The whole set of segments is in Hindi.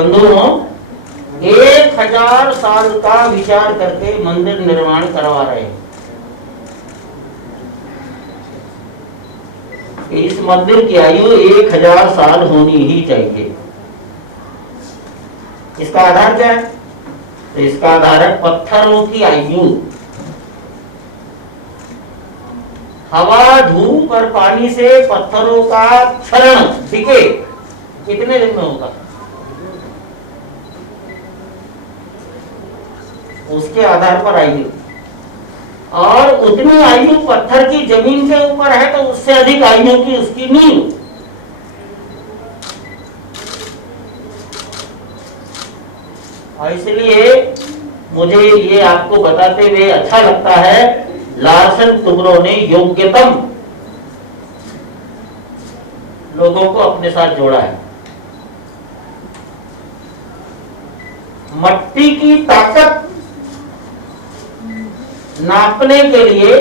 बंधुओं, 1000 साल का विचार करके मंदिर निर्माण करवा रहे हैं। इस मंदिर की आयु 1000 साल होनी ही चाहिए। इसका आधार क्या है? तो इसका आधार है पत्थरों की आयु। हवा, धूप और पानी से पत्थरों का क्षरण, डिके कितने दिन में होगा? उसके आधार पर आयु, और उतनी आयु पत्थर की जमीन के ऊपर है तो उससे अधिक आयु की उसकी नींव। और इसलिए मुझे ये आपको बताते हुए अच्छा लगता है, लार्सन टुब्रो ने योग्यतम लोगों को अपने साथ जोड़ा है। मट्टी की ताकत नापने के लिए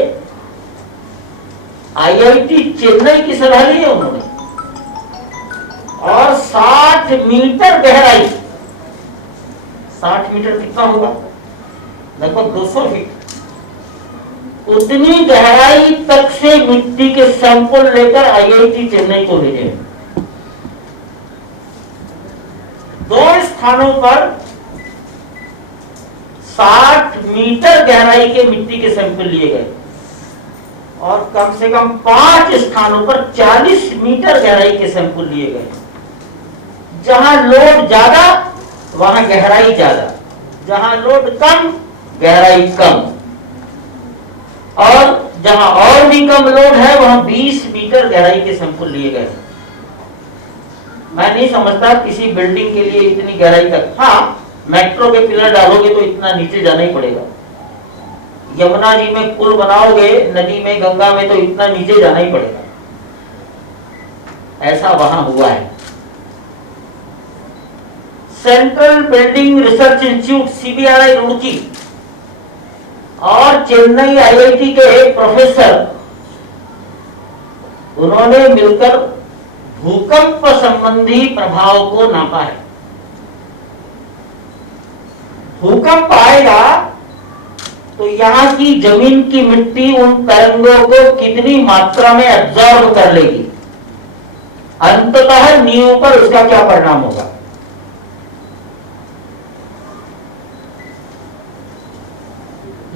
आईआईटी चेन्नई की सलाह ली है उन्होंने, और 60 मीटर गहराई, 60 मीटर कितना होगा? लगभग 200 फीट, उतनी गहराई तक से मिट्टी के सैंपल लेकर आईआईटी चेन्नई को भेजे। 2 स्थानों पर 60 मीटर गहराई के मिट्टी के सैंपल लिए गए, और कम से कम 5 स्थानों पर 40 मीटर गहराई के सैंपल लिए गए। जहां लोड ज्यादा वहां गहराई ज्यादा, जहां लोड कम गहराई कम, और जहां और भी कम लोड है वहां 20 मीटर गहराई के सैंपल लिए गए। मैं नहीं समझता किसी बिल्डिंग के लिए इतनी गहराई तक। हाँ, मेट्रो के पिलर डालोगे तो इतना नीचे जाना ही पड़ेगा। यमुना जी में पुल बनाओगे, नदी में, गंगा में, तो इतना नीचे जाना ही पड़ेगा। ऐसा वहां हुआ है। Central building research institute CBRI Roorkee और चेन्नई आईआईटी के एक प्रोफेसर, उन्होंने मिलकर भूकंप संबंधी प्रभाव को नापा है। भूकंप आएगा तो यहां की जमीन की मिट्टी उन तरंगों को कितनी मात्रा में एब्जॉर्ब कर लेगी, अंततः नींव पर उसका क्या परिणाम होगा।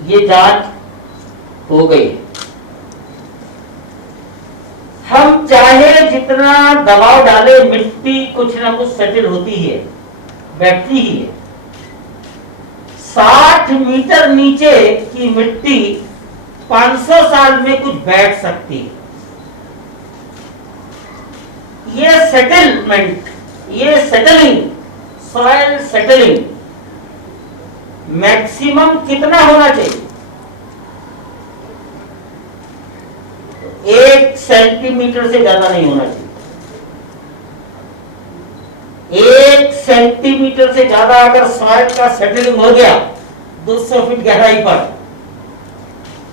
ये जांच हो गई। हम चाहे जितना दबाव डाले, मिट्टी कुछ ना कुछ सेटल होती ही है, बैठती ही है। 60 मीटर नीचे की मिट्टी 500 साल में कुछ बैठ सकती है। ये सेटलमेंट, ये सेटलिंग, सॉइल सेटलिंग मैक्सिमम कितना होना चाहिए? 1 सेंटीमीटर से ज्यादा नहीं होना चाहिए। 1 सेंटीमीटर से ज्यादा अगर सॉइल का सेटलिंग हो गया 200 फीट गहराई पर,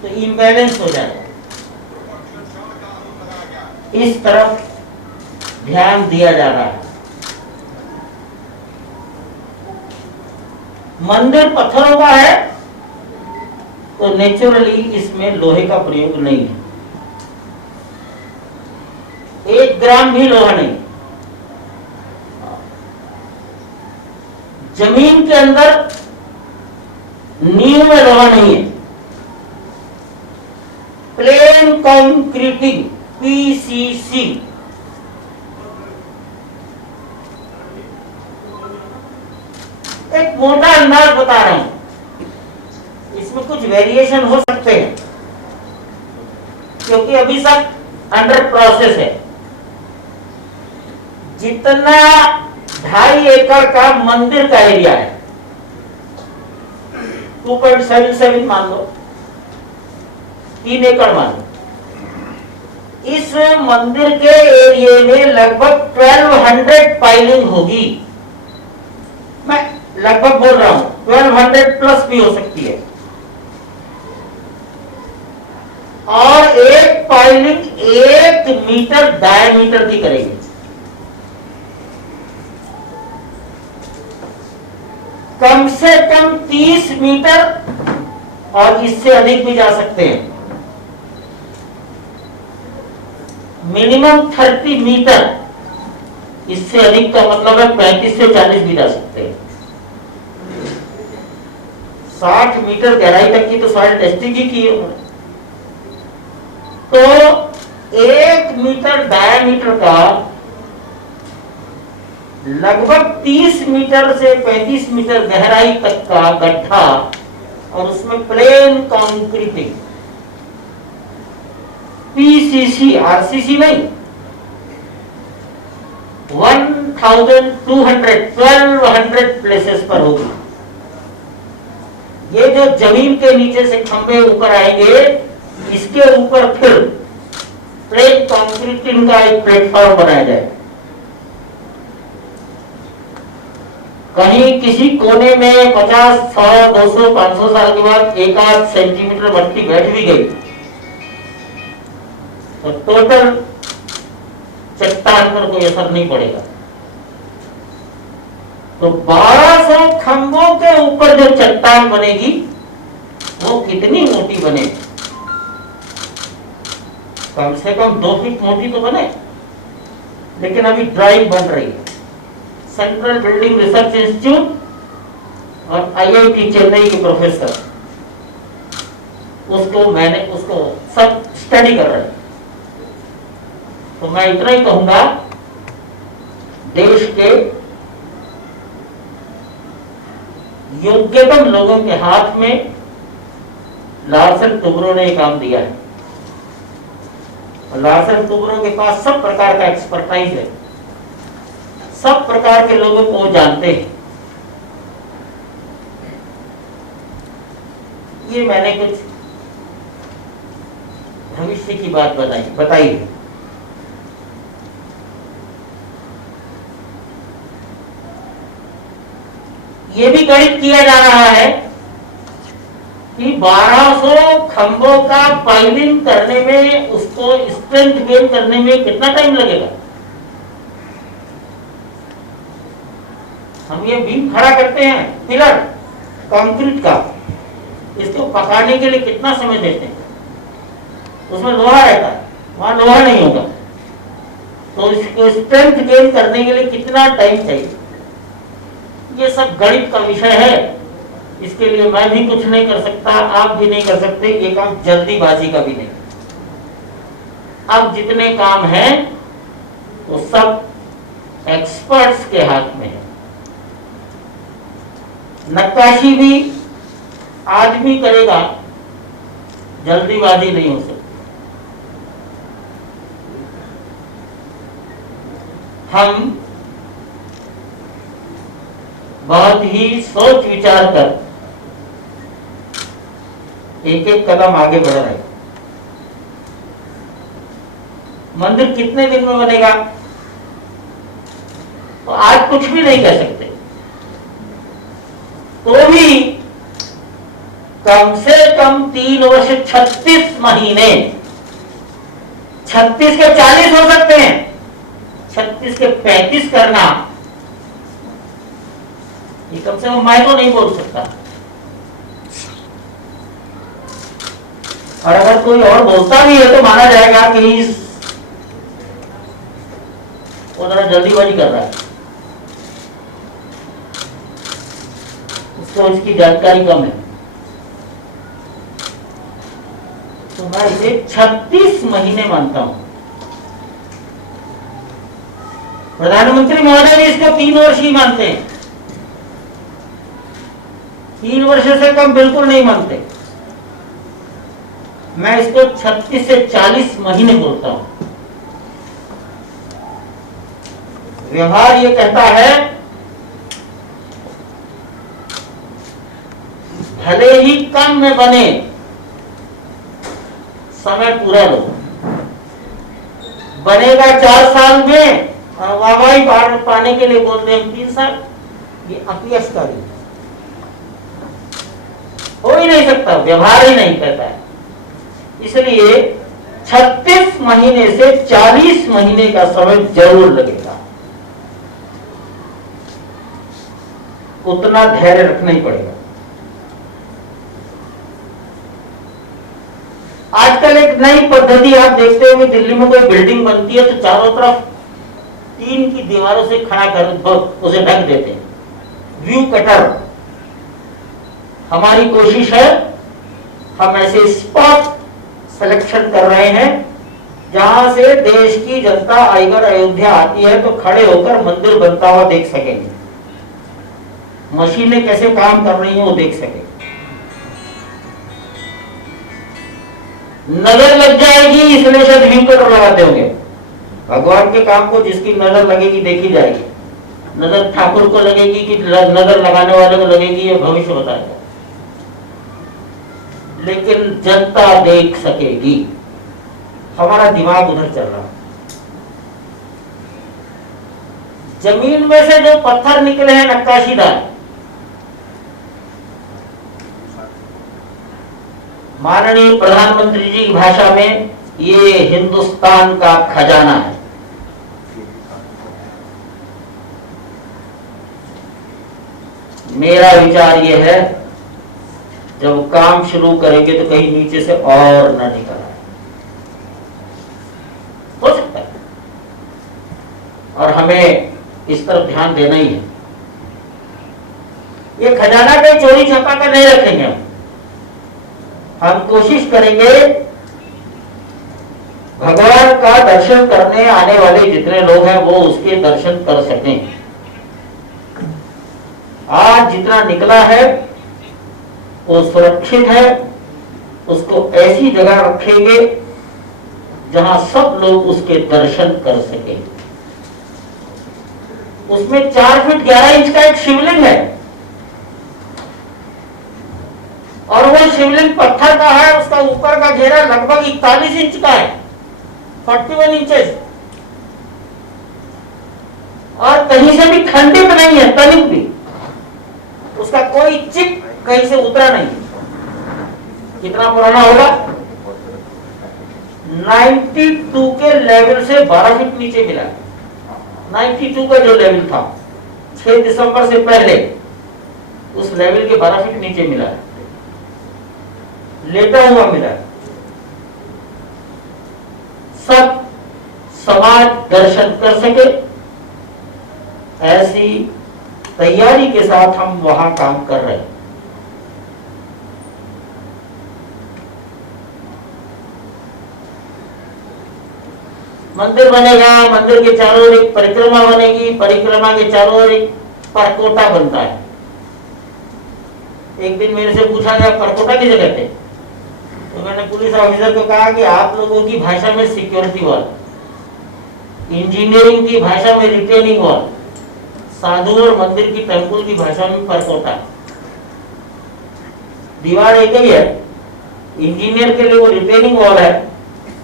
तो इम्बैलेंस हो जाएगा। इस तरफ ध्यान दिया जा रहा है। मंदिर पत्थरों का है तो नेचुरली इसमें लोहे का प्रयोग नहीं है, 1 ग्राम भी लोहा नहीं। जमीन के अंदर नींव में लोहा नहीं है। प्लेन कंक्रीटिंग, पीसीसी, एक मोटा अंदाज बता रहे हैं, इसमें कुछ वेरिएशन हो सकते हैं क्योंकि अभी सब अंडर प्रोसेस है। जितना 2.5 एकड़ का मंदिर का एरिया है, 2.77 मान लो, 3 एकड़ मान लो, इस मंदिर के एरिया में लगभग 1200 पाइलिंग होगी। मैं लगभग बोल रहा हूं, 1200 प्लस भी हो सकती है। और एक पाइलिंग 1 मीटर डायमीटर की करेगी। कम से कम 30 मीटर और इससे अधिक भी जा सकते हैं। मिनिमम 30 मीटर, इससे अधिक का मतलब है 35 से 40 भी जा सकते हैं। 60 मीटर गहराई तक की तो सॉइल टेस्टिंग ही की है उन्होंने। तो 1 मीटर डायमीटर का लगभग 30 मीटर से 35 मीटर गहराई तक का गड्ढा और उसमें प्लेन कंक्रीटिंग, पीसीसी, आरसीसी नहीं, 1200 प्लेसेस पर होगी। ये जो जमीन के नीचे से खंभे ऊपर आएंगे, इसके ऊपर फिर प्लेन कंक्रीटिंग का एक प्लेटफॉर्म बनाया जाए। कहीं किसी कोने में 50, 100, 200, 500 साल के बाद 1-8 सेंटीमीटर मट्टी बैठ भी गई तो टोटल चट्टान पर कोई असर नहीं पड़ेगा। तो 1200 खंभों के ऊपर जो चट्टान बनेगी वो कितनी मोटी बनेगी? कम से कम 2 फीट मोटी तो बने। लेकिन अभी ड्राइंग बन रही है। सेंट्रल बिल्डिंग रिसर्च इंस्टीट्यूट और आईआईटी चेन्नई के प्रोफेसर उसको सब स्टडी कर रहे हैं। तो मैं इतना ही कहूंगा, देश के योग्यतम लोगों के हाथ में लार्सन टुब्रो ने काम दिया है। लार्सन टुब्रो के पास सब प्रकार का एक्सपर्टाइज है, सब प्रकार के लोगों को वो जानते हैं। ये मैंने कुछ भविष्य की बात बताई है। ये भी गणित किया जा रहा है कि 1200 खंभों का पाइलिंग करने में, उसको स्ट्रेंथ गेन करने में कितना टाइम लगेगा। हम ये बीम खड़ा करते हैं, पिलर कंक्रीट का, इसको पकाने के लिए कितना समय देते हैं? उसमें लोहा रहता है, वहां लोहा नहीं होगा, तो इसको स्ट्रेंथ गेन करने के लिए कितना टाइम चाहिए? ये सब गणित का विषय है। इसके लिए मैं भी कुछ नहीं कर सकता, आप भी नहीं कर सकते। ये काम जल्दीबाजी का भी नहीं। अब जितने काम हैं वो सब एक्सपर्ट्स के हाथ में है। नक्काशी भी आदमी करेगा, जल्दीबाजी नहीं हो सकती। हम बहुत ही सोच विचार कर एक एक कदम आगे बढ़ रहे हैं। मंदिर कितने दिन में बनेगा तो आज कुछ भी नहीं कह सकते, तो भी कम से कम 3 वर्ष 36 महीने, 36 के 40 हो सकते हैं, 36 के 35 करना, ये कम से कम मैं तो नहीं बोल सकता। और अगर कोई और बोलता भी है तो माना जाएगा कि वो जरा जल्दीबाजी कर रहा है, उसको इसकी जानकारी कम है। तो मैं इसे 36 महीने मानता हूं। प्रधानमंत्री महोदय भी इसको 3 वर्ष ही मानते हैं, 3 वर्ष से कम बिल्कुल नहीं मानते। मैं इसको 36 से 40 महीने बोलता हूं। व्यवहार ये कहता है भले ही कम में बने, समय पूरा लो। बनेगा 4 साल में, वाहवाही पाने के लिए बोलते हैं 3 साल, ये अपयसकारी हो ही नहीं सकता, व्यवहार ही नहीं कहता है। इसलिए 36 महीने से 40 महीने का समय जरूर लगेगा। उतना धैर्य रखना ही पड़ेगा। आजकल एक नई पद्धति आप देखते हो कि दिल्ली में कोई बिल्डिंग बनती है तो चारों तरफ टीन की दीवारों से खड़ा कर उसे ढक देते हैं, व्यू कटर। हमारी कोशिश है हम ऐसे स्पॉट सिलेक्शन कर रहे हैं जहां से देश की जनता अगर अयोध्या आती है तो खड़े होकर मंदिर बनता हुआ देख सकेंगे, मशीनें कैसे काम कर रही हैं वो देख सकेंगे। नजर लग जाएगी इसलिए शायद व्यू कटर लगाते होंगे। भगवान के काम को जिसकी नजर लगेगी देखी जाएगी। नजर ठाकुर को लगेगी कि नजर लगाने वाले को लगेगी ये भविष्य बताएगा, लेकिन जनता देख सकेगी। हमारा दिमाग उधर चल रहा है। जमीन में से जो पत्थर निकले हैं नक्काशीदार, माननीय प्रधानमंत्री जी की भाषा में ये हिंदुस्तान का खजाना है। मेरा विचार ये है जब काम शुरू करेंगे तो कहीं नीचे से और न निकल आए, हो सकता है, और हमें इस तरफ ध्यान देना ही है। ये खजाना कहीं चोरी छपा कर नहीं रखेंगे हम कोशिश करेंगे भगवान का दर्शन करने आने वाले जितने लोग हैं वो उसके दर्शन कर सकें। आज जितना निकला है वो सुरक्षित है, उसको ऐसी जगह रखेंगे जहां सब लोग उसके दर्शन कर सके। उसमें 4 फीट 11 इंच का एक शिवलिंग है और वो शिवलिंग पत्थर का है। उसका ऊपर का घेरा लगभग 41 इंच का है, 41 इंचेस, और कहीं से भी खंडित नहीं है, तनिक भी उसका कोई चिप कहीं से उतरा नहीं। कितना पुराना होगा? 92 के लेवल से 12 फीट नीचे मिला। 92 का जो लेवल था 6 दिसंबर से पहले उस लेवल के 12 फीट नीचे मिला, लेटा हुआ मिला। सब समाज दर्शन कर सके ऐसी तैयारी के साथ हम वहां काम कर रहे हैं। मंदिर बनेगा, मंदिर के चारों ओर एक परिक्रमा बनेगी, परिक्रमा के चारों ओर एक परकोटा बनता है। एक दिन मेरे से पूछा गया परकोटा किसे कहते हैं, तो मैंने पुलिस ऑफिसर को कहा कि आप लोगों की भाषा में सिक्योरिटी वॉल, इंजीनियरिंग की भाषा में रिटेनिंग वॉल, साधु और मंदिर की टेम्पल की भाषा में परकोटा। दीवार एक ही है, इंजीनियर के लिए वो रिटेनिंग वॉल है,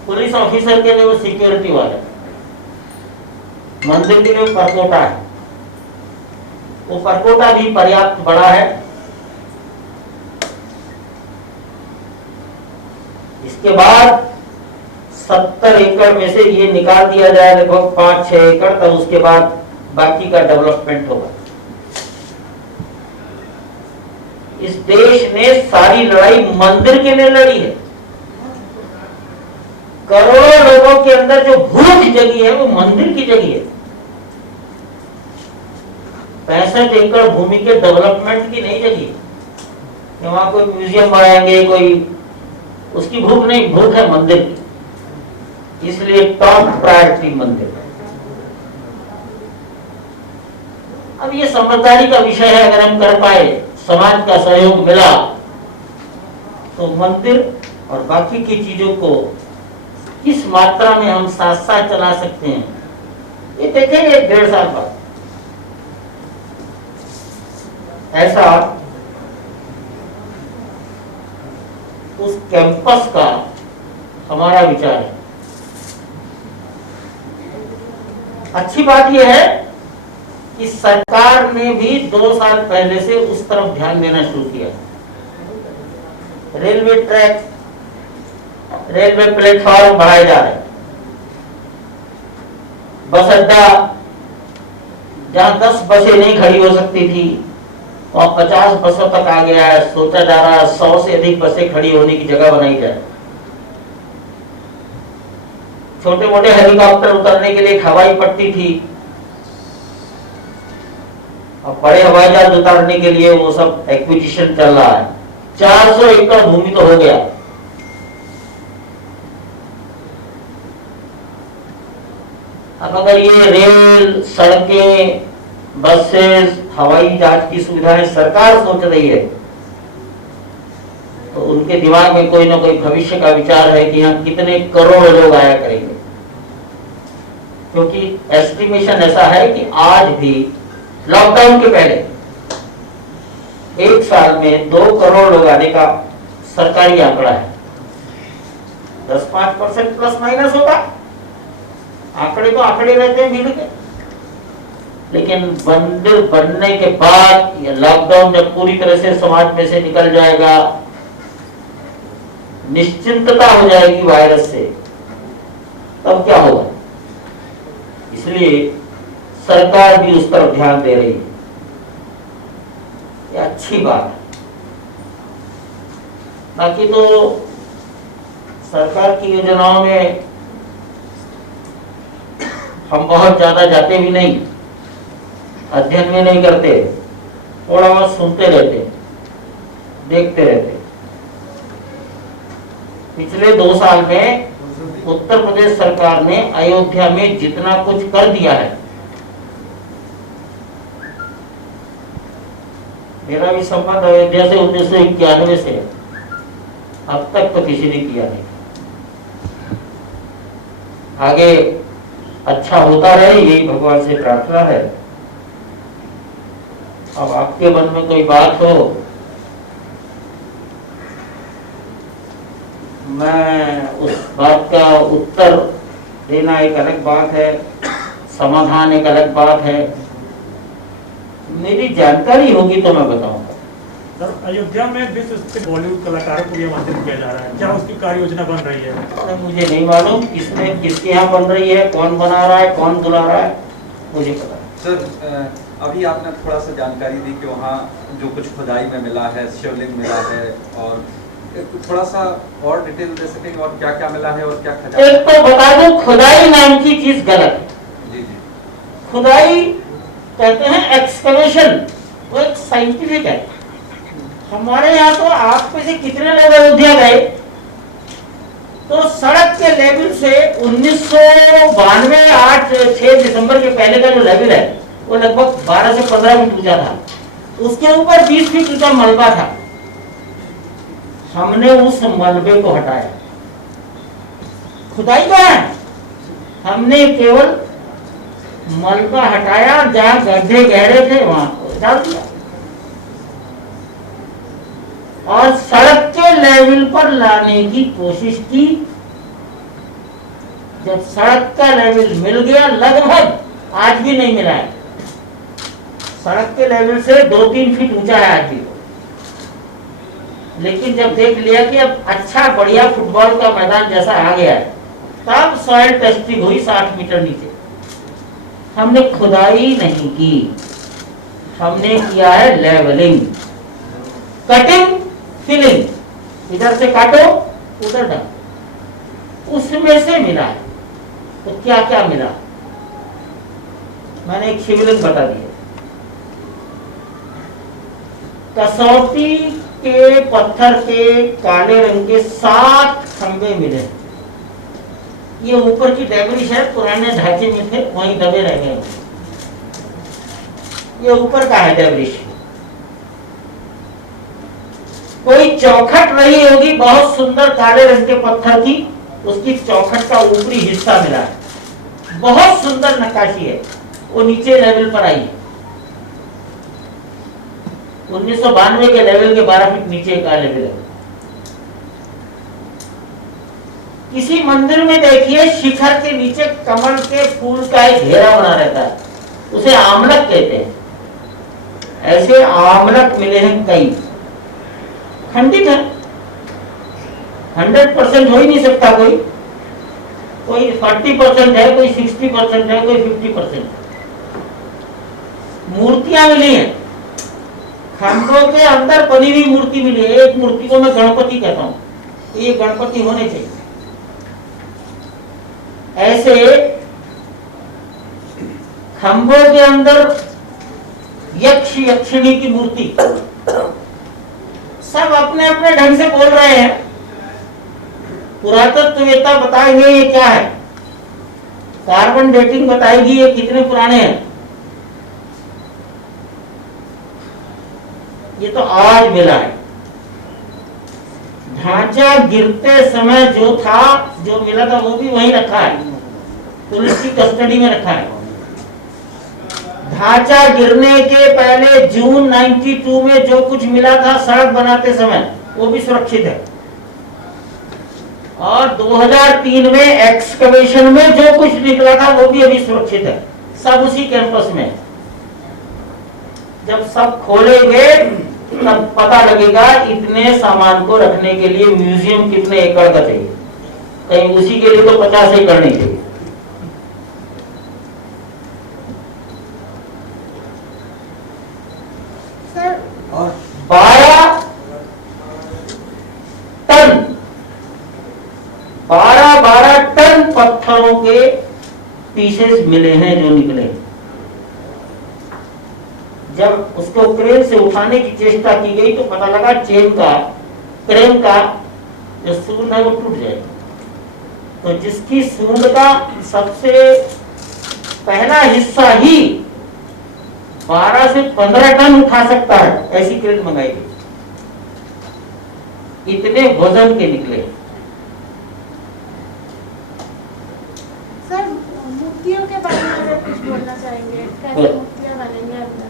पुलिस ऑफिसर के लिए वो सिक्योरिटी वॉल है, मंदिर के लिए परकोटा है। वो परकोटा भी पर्याप्त बड़ा है। इसके बाद 70 एकड़ में से ये निकाल दिया जाए लगभग 5-6 एकड़, तब उसके बाद बाकी का डेवलपमेंट होगा। इस देश ने सारी लड़ाई मंदिर के लिए लड़ी है। करोड़ों लोगों के अंदर जो भूख जगी है वो मंदिर की जगी है। 65 एकड़ भूमि के डेवलपमेंट की नहीं जगी कि वहां कोई म्यूजियम बनाएंगे, कोई उसकी भूख नहीं, भूख है मंदिर की। इसलिए टॉप प्रायोरिटी मंदिर। अब ये समझदारी का विषय है, अगर हम कर पाए, समाज का सहयोग मिला तो मंदिर और बाकी की चीजों को किस मात्रा में हम साथ साथ चला सकते हैं ये देखेंगे 1-1.5 साल बाद। ऐसा उस कैंपस का हमारा विचार है। अच्छी बात यह है कि सरकार ने भी 2 साल पहले से उस तरफ ध्यान देना शुरू किया। रेलवे ट्रैक, रेलवे प्लेटफॉर्म बढ़ाए जा रहे हैं, बस अड्डा जहां 10 बसें नहीं खड़ी हो सकती थी और 50 बसों तक आ गया है। सोचा जा रहा है 100 से अधिक बसें खड़ी होने की जगह बनाई जाए। छोटे मोटे हेलीकॉप्टर उतरने के लिए एक हवाई पट्टी थी, और बड़े हवाई जहाज उतारने के लिए वो सब एक्विजिशन चल रहा है। 400 एकड़ भूमि तो हो गया। अब अगर ये रेल, सड़कें, बसेस, हवाई जहाज की सुविधाएं सरकार सोच रही है, तो उनके दिमाग में कोई ना कोई भविष्य का विचार है कि यहाँ कितने करोड़ लोग आया करेंगे। क्योंकि एस्टिमेशन ऐसा है कि आज भी लॉकडाउन के पहले एक साल में 2 करोड़ लोग आने का सरकारी आंकड़ा है। 10-5% प्लस माइनस होगा, आंकड़े तो आंकड़े रहते हैं भीड़ के। लेकिन मंदिर बनने के बाद या लॉकडाउन जब पूरी तरह से समाज में से निकल जाएगा, निश्चिंतता हो जाएगी वायरस से, तब क्या होगा? इसलिए सरकार भी उस तरफ ध्यान दे रही है। ये अच्छी बात है। बाकी तो सरकार की योजनाओं में हम बहुत ज्यादा जाते भी नहीं, अध्ययन में नहीं करते, थोड़ा बहुत सुनते रहते, देखते रहते। पिछले 2 साल में उत्तर प्रदेश सरकार ने अयोध्या में जितना कुछ कर दिया है, मेरा भी संबंध अयोध्या से 1991 से, अब तक तो किसी ने किया नहीं। आगे अच्छा होता रहे, यही भगवान से प्रार्थना है। अब आपके मन में कोई बात हो, मैं उस बात का उत्तर देना एक अलग बात है, समाधान एक अलग बात है। मेरी जानकारी होगी तो मैं बताऊंगा। सर, अयोध्या में विश्व स्थित बॉलीवुड कलाकारों को यह मंदिर किया जा रहा है, क्या उसकी कार्य योजना बन रही है? मुझे नहीं मालूम किसमें, किसके यहाँ बन रही है, कौन बना रहा है, कौन बुला रहा है, मुझे पता। सर, अभी आपने थोड़ा सा जानकारी दी कि वहाँ जो कुछ खुदाई में मिला है, शिवलिंग मिला है, और थोड़ा सा और डिटेल दे सकेंगे और क्या क्या मिला है और क्या खजाना? एक तो बता दूं, खुदाई नाम की चीज गलत है। जी जी। खुदाई कहते हैं एक्सकवेशन, वो एक साइंटिफिक है। हमारे यहाँ तो आप में से कितने लोग अयोध्या गए, तो सड़क के लेवल से 1992 8-6 दिसंबर के पहले का जो लेवल है, वो लगभग 12 से 15 फीट ऊंचा था। उसके ऊपर 20 फीट ऊंचा मलबा था। हमने उस मलबे को हटाया। खुदाई कहाँ है? हमने केवल मलबा हटाया, जहां गड्ढे गहरे थे वहां डाल दिया, और सड़क के लेवल पर लाने की कोशिश की। जब सड़क का लेवल मिल गया, लगभग, आज भी नहीं मिला है, सड़क के लेवल से 2-3 फीट ऊंचा है आज भी। लेकिन जब देख लिया कि अब अच्छा बढ़िया फुटबॉल का मैदान जैसा आ गया है, तब सॉइल टेस्टिंग हुई 60 मीटर नीचे। हमने खुदाई नहीं की, हमने किया है लेवलिंग, कटिंग, फिलिंग। इधर से काटो, उधर डालो, उसमें से मिला है। तो क्या क्या मिला? मैंने एक शिवलिंग बता दी है। कसौटी के पत्थर के काले रंग के 7 खंबे मिले। ये ऊपर की डेब्रिश है, पुराने ढांचे में थे, वहीं दबे रह गए। ये ऊपर का है डेब्रिश। कोई चौखट रही होगी बहुत सुंदर काले रंग के पत्थर की, उसकी चौखट का ऊपरी हिस्सा मिला है, बहुत सुंदर नक्काशी है, वो नीचे लेवल पर आई है। 1992 के लेवल के 12 फीट नीचे का लेवल है। किसी मंदिर में देखिए, शिखर के नीचे कमल के फूल का एक घेरा बना रहता है, उसे आमलक कहते हैं। ऐसे आमलक मिले हैं कई, खंडित है, 100% हो ही नहीं सकता। कोई 40% है, कोई 60% है, कोई 50%। मूर्तियां मिली हैं, खंभों के अंदर बनी हुई मूर्ति मिली है। एक मूर्ति को मैं गणपति कहता हूं, ये गणपति होने चाहिए। ऐसे खंभों के अंदर यक्ष यक्षिणी की मूर्ति, सब अपने अपने ढंग से बोल रहे हैं। पुरातत्ववेत्ता बताएंगे ये क्या है, कार्बन डेटिंग बताएगी ये कितने पुराने हैं। ये तो आज मिला है। ढांचा गिरते समय जो था, जो मिला था, वो भी वहीं रखा है, पुलिस की कस्टडी में रखा है। ढांचा गिरने के पहले जून 92 में जो कुछ मिला था सड़क बनाते समय, वो भी सुरक्षित है। और 2003 में एक्सकवेशन में जो कुछ निकला था वो भी अभी सुरक्षित है, सब उसी कैंपस में। जब सब खोलेंगे तब पता लगेगा इतने सामान को रखने के लिए म्यूजियम कितने एकड़ का चाहिए। कहीं उसी के लिए तो 50 एकड़ नहीं चाहिए। सर 12 टन पत्थरों के पीसेस मिले हैं जो निकले। जब उसको क्रेन से उठाने की चेष्टा की गई तो पता लगा क्रेन का जो सूंड है वो टूट जाएगा। तो जिसकी सूंड का सबसे पहला हिस्सा ही 12 से 15 टन उठा सकता है, ऐसी क्रेन मंगाई गई। इतने वजन के निकले। सर मूर्तियों के बारे में अगर कुछ बोलना चाहेंगे, कैसे मूर्तियां बनेंगे अंदर?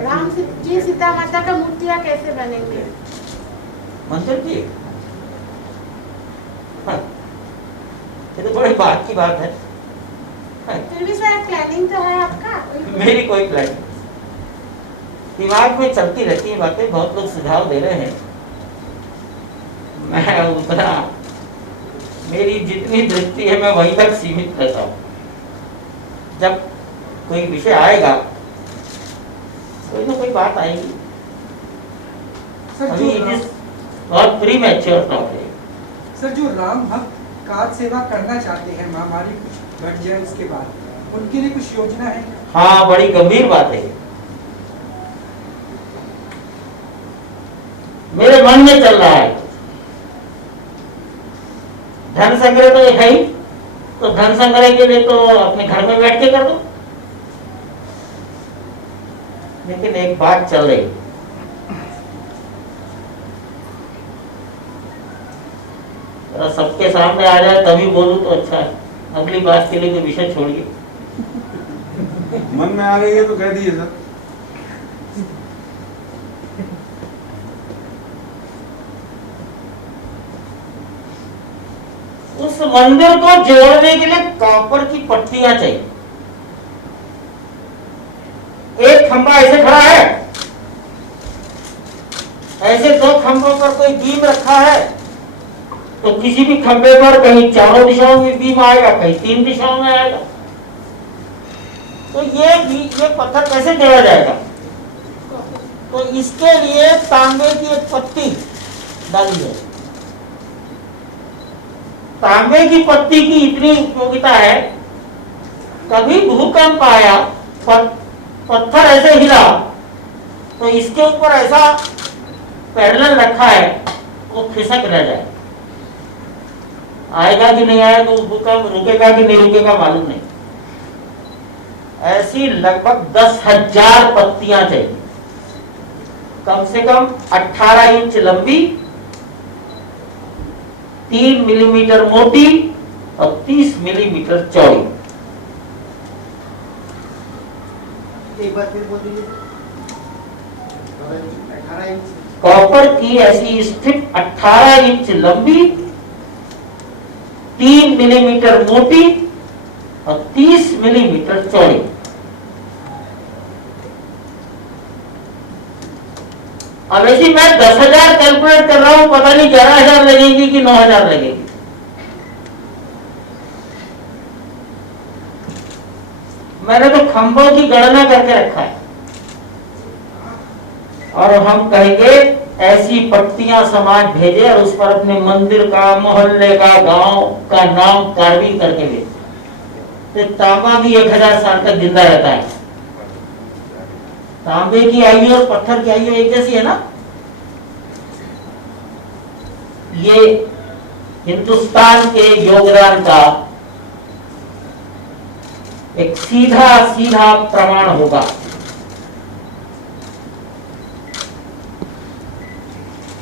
राम जी सीता माता का मूर्तियां कैसे बनेंगे मंदिर की? ये तो बड़ी बात की बात है। फिर भी सर प्लानिंग तो है आपका? मेरी कोई प्लानिंग, दिमाग में चलती रहती है बातें, बहुत लोग सुझाव दे रहे हैं, मैं उतना, मेरी जितनी दृष्टि है मैं वहीं तक सीमित रहता हूँ। जब कोई विषय आएगा, कोई ना कोई बात आएगी। अभी it is बहुत प्रीमैच्योर टॉक है। सर जो राम भक्त काज सेवा करना चाहते हैं, महामारी कुछ घट जाए उसके बाद, उनके लिए कुछ योजना है? हाँ, बड़ी गंभीर बात है, मेरे मन में चल रहा है। धन संग्रह तो है ही, तो धन संग्रह के लिए तो अपने घर में बैठ के कर दो। लेकिन एक बात चल रही, सबके सामने आ जाए तभी बोलूं तो अच्छा है, अगली बात के लिए कोई विषय छोड़िए। मन में आ गई है तो कह दीजिए सर। उस मंदिर को जोड़ने के लिए कॉपर की पट्टियां चाहिए। एक खंभा ऐसे खड़ा है, ऐसे 2 खंभों पर कोई बीम रखा है, तो किसी भी खंभे पर कहीं चारों दिशाओं में बीम आएगा, कहीं 3 दिशाओं में आएगा। तो ये पत्थर कैसे जोड़ा जाएगा? तो इसके लिए तांबे की एक पत्ती डाली है। तांबे की पत्ती की इतनी उपयोगिता है, कभी भूकंप आया, पत्थर ऐसे हिला, तो इसके ऊपर ऐसा पैरेलल रखा है, वो खिसक रह जाए। आएगा कि नहीं आएगा, तो भूकंप रुकेगा कि नहीं रुकेगा मालूम नहीं। ऐसी लगभग 10,000 पत्तियां चाहिए, कम से कम 18 इंच लंबी, 3 मिलीमीटर मोटी और 30 मिलीमीटर चौड़ी। एक बार फिर बोल दीजिए। 18 इंच कॉपर की ऐसी स्ट्रिप 18 इंच लंबी, 3 मिलीमीटर मोटी और 30 मिलीमीटर चौड़ी। अब ऐसी मैं 10,000 कैलकुलेट कर रहा हूं, पता नहीं 11,000 लगेगी कि 9,000 लगेगी। मैंने तो खंभों की गणना करके रखा है। और हम कहेंगे ऐसी पट्टियां समाज भेजे और उस पर अपने मंदिर का, मोहल्ले का, गांव का नाम कार्विंग करके भेजे। तो तांबा भी 1000 साल तक जिंदा रहता है। तांबे की आयु और पत्थर की आयु एक जैसी है ना। ये हिंदुस्तान के योगदान का एक सीधा सीधा प्रमाण होगा।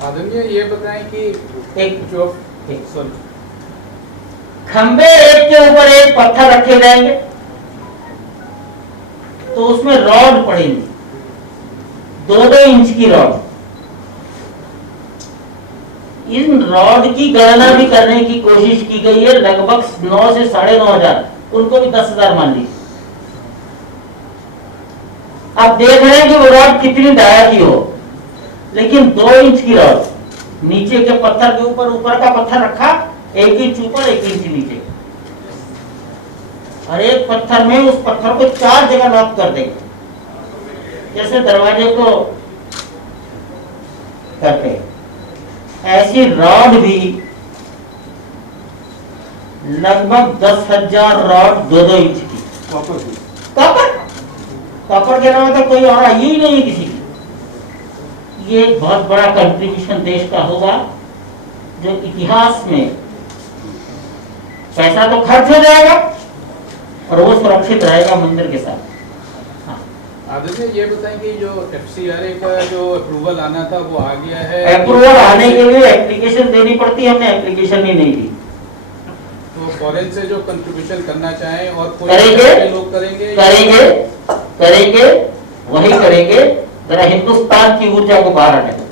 आदरणीय ये बताएं कि एक जो सॉरी, खंबे एक के ऊपर एक पत्थर रखे जाएंगे तो उसमें रॉड पड़ेंगी, 2-2 इंच की रॉड। इन रॉड की गणना भी करने की कोशिश की गई है, लगभग 9 से 9,500, उनको भी 10,000 मान लीजिए। अब देख रहे हैं कि वो रॉड कितनी डाया की हो, लेकिन 2 इंच की रॉड नीचे के पत्थर के ऊपर, ऊपर का पत्थर रखा 1 इंच ऊपर 1 इंच नीचे, और एक पत्थर में उस पत्थर को 4 जगह लॉक कर देंगे, जैसे दरवाजे को करते हैं। ऐसी रॉड भी लगभग 10,000 रॉड 2-2 इंच की कॉपर के अलावा तो कोई और आई ही नहीं है किसी की। ये एक बहुत बड़ा कंट्रीब्यूशन देश का होगा, जो इतिहास में पैसा तो खर्च हो जाएगा और वो सुरक्षित रहेगा मंदिर के साथ। आदरणीय ये बताएं कि जो FCRA का जो अप्रूवल आना था वो आ गया है? अप्रूवल आने के लिए एप्लीकेशन देनी पड़ती है, हमने एप्लीकेशन ही नहीं दी। तो फॉरेन से जो कंट्रीब्यूशन करना चाहें और कोई करेंगे, लोग करेंगे वही करेंगे, जरा हिंदुस्तान की ऊर्जा को बाहर आने दो।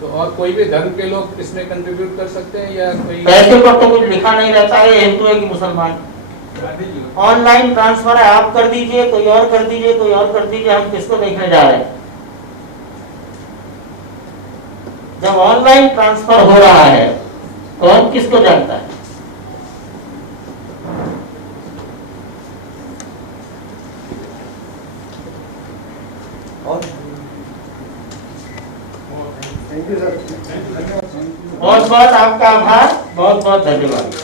तो और कोई भी धर्म के लोग इसमें कंट्रीब्यूट कर सकते हैं या कोई? पैसे पर तो कुछ लिखा नहीं रहता है, हिंदू है कि मुसलमान। ऑनलाइन ट्रांसफर है, आप कर दीजिए, कोई और कर दीजिए, कोई और कर दीजिए, हम किसको देखने जा रहे हैं? जब ऑनलाइन ट्रांसफर हो रहा है तो हम किसको जानता है? बहुत बहुत आपका आभार, बहुत बहुत धन्यवाद।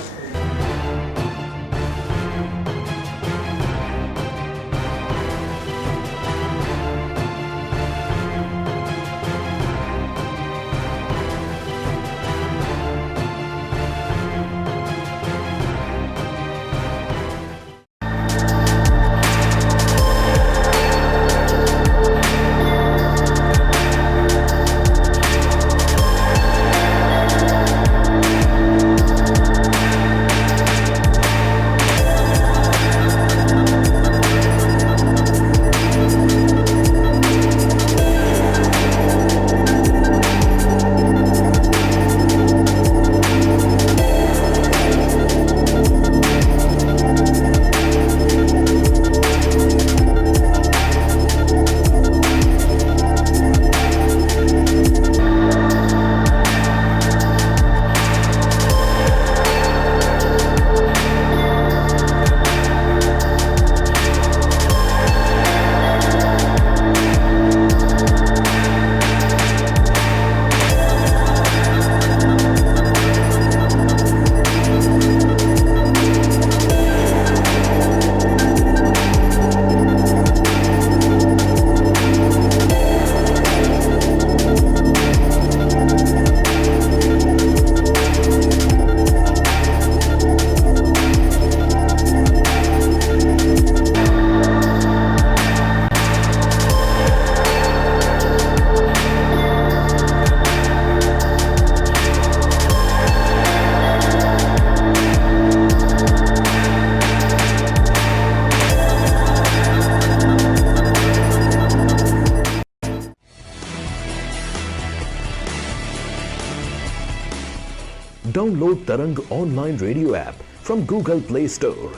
Download Tarang online radio app from Google Play Store.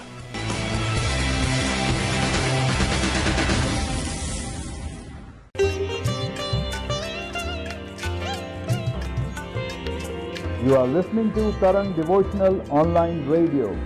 You are listening to Tarang Devotional Online Radio.